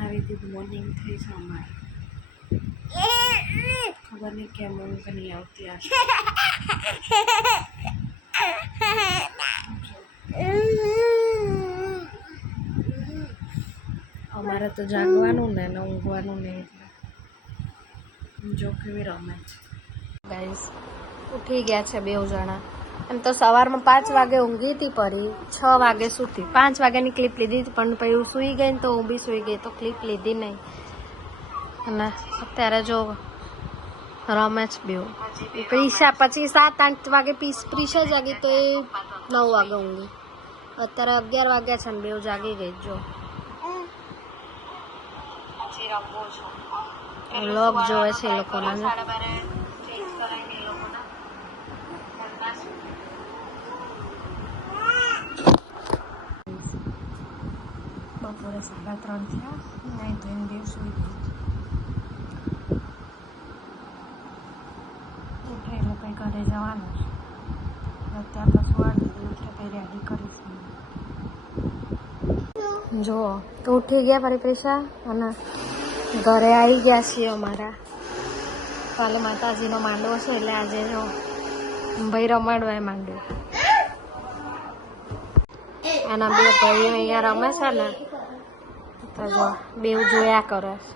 આવી good morning થઈ છે અમારે. ખબર નહીં કેમ ઊંઘ નહીં આવતી આ. અમારે તો જાગવાનું ને ઊંઘવાનું નહીં એટલે જો કેવી રમે છે. ગાઈસ ઉઠી ગયા છે બે જણા. એમ તો સવારમાં 5 વાગે ઊંઘી હતી પરી 6 વાગે સૂતી. 5 વાગ્યાની ક્લિપ લીધી હતી પણ પછી સૂઈ ગઈ ને તો હું બી સૂઈ ગઈ તો ક્લિપ લીધી નહીં. અને અત્યારે જો રમે છે બેવ. પ્રીશા પછી 7-8 વાગે પ્રીશા જાગી તો એ 9 વાગે ઊંઘી. અત્યારે 11 વાગ્યા છે ને બેવ જાગી ગઈ. જો વ્લોગ જોવે છે એ લોકોના. બપોરે 3:30 થયા. નહીં તો એને બેવ સૂઈ ગઈ. ઉઠે એટલે કંઈ ઘરે જવાનું છે. અત્યારે તો સુવાડી દીધી. ઉઠે કંઈ રેડી કરીશું. જો તો ઉઠી ગયા ફરી પ્રેશા અને ઘરે આવી ગયા છીએ અમારા. કાલે માતાજીનો માંડવો છે એટલે આજે જો ભાઈ રમાડવા માંડ્યો. એના બે ભાઈઓ અહીંયા રમે છે ને તો જો બેવ જોયા કરે છે.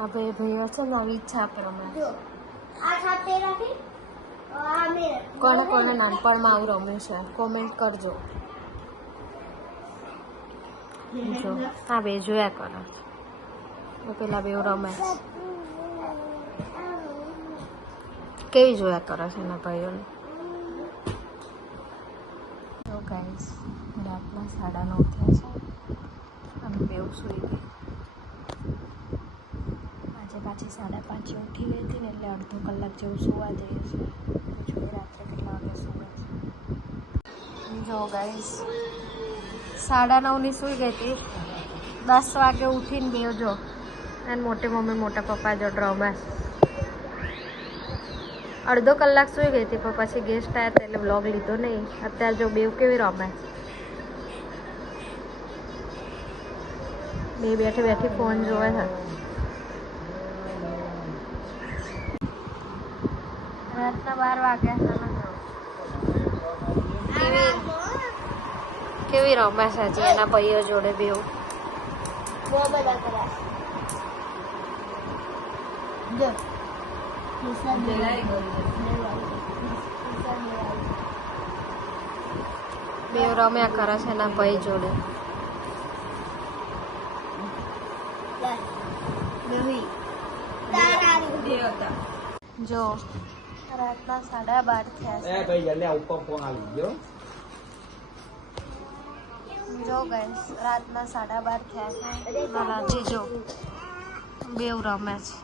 આ બે ભાઈઓ છે નવી છાપ રમે. કોને કોને નાનપણમાં આવું રમ્યું છે કોમેન્ટ કરજો. જો આ બે જોયા કરે છે. પેલા બેવ રમે કેવી જોયા કરે છે એના ભાઈઓને. તો ગાઈસ રાતના 9:30 થયા છે અને બેવ સૂઈ ગઈ. આજે પાછી 5:30 ઉઠી ગઈ હતી ને એટલે અડધો કલાક જેવું સુવા જઈએ છીએ. જોઈએ રાત્રે કેટલા વાગે સુવે છે. જો ગાઈસ 9:30ની સૂઈ ગઈ હતી. 10 વાગે ઉઠીને બેવ જો અને મોટી મમ્મી મોટા પપ્પા જો રમે. અડધો કલાક સૂઈ ગઈ હતી પણ પછી ગેસ્ટ આવ્યા હતા એટલે વ્લોગ લીધો નહીં. અત્યારે જો બેવ કેવી રમે. બે બેઠી બેઠી ફોન જોવે છે. રાતના 12 વાગ્યા કેવી રમે છે હજી એના ભાઈઓ જોડે બેવ. બેવ રમ્યા કરે છે એના ભાઈ જોડે. જો રાતના 12:30 થયા છે. જો ગાઈસ રાતના 12:30 થયા છે. હજી જો બેવ રમે છે.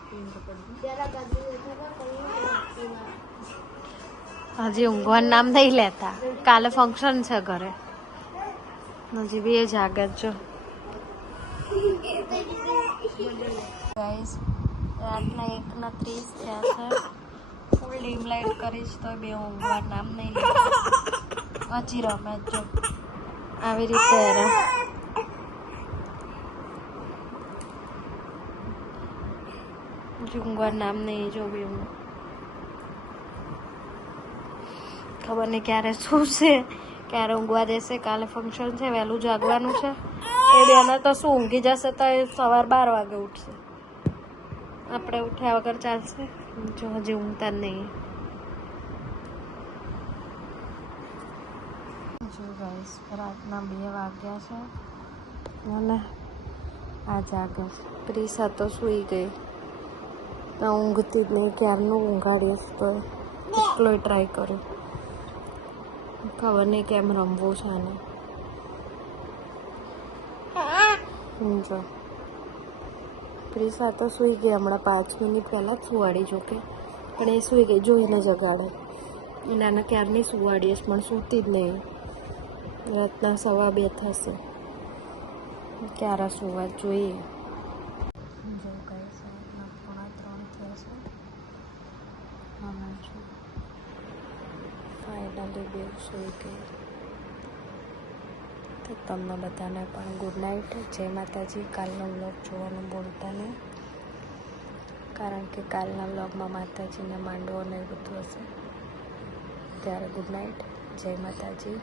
હજી ઊંઘવાનું નામ નહીં લેતા. કાલે ફંક્શન છે ઘરે. હજી બે જાગે છો. ગાઈસ રાતના 1:30 થયા છે. ફૂલ ડીમ લાઈટ કરીશ તો બે ઊંઘવાનું નામ નહીં લેતા. હજી રમે જો આવી રીતે. ઊંઘવાનું નામ નહીં જો બી હું ખબર નહીં ક્યારે શું છે ક્યારે ઊંઘવા દેશે. કાલે ફંક્શન છે વહેલું જાગવાનું છે. એ બેને તો શું ઊંઘી જશે તો એ સવાર 12 વાગે ઉઠશે. આપણે ઉઠ્યા વગર ચાલશે. જો હજી ઊંઘતા જ નહીં. જો ગાઈસ રાતના 2 વાગ્યા છે અને આ જાગે. પ્રીસા તો સૂઈ ગઈ તો ઊંઘતી જ નહીં. ક્યારનું ઊંઘાડીશ તો એટલોય ટ્રાય કર્યો. ખબર નહીં કેમ રમવું છે એને. જો પ્રીસા તો સૂઈ ગઈ હમણાં 5 મિનિટ પહેલાં જ સુવાડી જોકે પણ એ સૂઈ ગઈ. જોઈને જગાડે એનાને ક્યારની સુવાડીશ પણ સૂતી જ નહીં. રાતના 2:15 થશે ક્યારે સુવા જોઈએ. જો કઈ સાઈડના 2:45 થયા છે. ફાઇનલી બેવ સૂઈ ગઈ. તો તમને બધાને પણ ગુડ નાઇટ, જય માતાજી. કાલનો વ્લોગ જોવાનું ભૂલતા નહીં, કારણ કે કાલના વ્લોગમાં માતાજીને માંડવો ને એ બધું હશે. ત્યારે ગુડ નાઇટ, જય માતાજી.